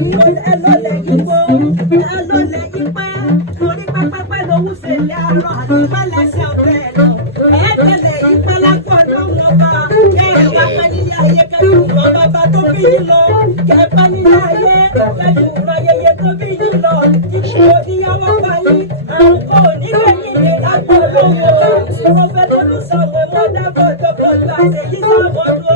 ẹ ló lẹ̀ yípo ẹ ló lẹ̀ yípẹ́ torí pẹ́pẹ́pẹ́ lówó ṣe lé àárọ̀ àti pẹ́lẹ́sẹ̀ ọ̀bẹ lọ ẹ̀ẹ́dẹ̀lẹ̀ yípẹ́ lápò lọ́wọ́ bá ẹ̀ wá pẹ́ nílé ayé kẹ́kọ̀ọ́ mọ́ bàbá tó bí yín lọ kẹ́pẹ́ nílé ayé kẹ́kọ̀ọ́ rọ yẹyẹ tó bí yín lọ ipò ìyàwó pa yín àwọn kò ní kẹ́kìlẹ̀ lápò lọ́wọ́ ọ̀fẹ́ tó lù sọ̀wọ́ mọ́ dábọ̀ jọ̀bọ̀ lọ àṣeyí sọ̀wọ́ lọ.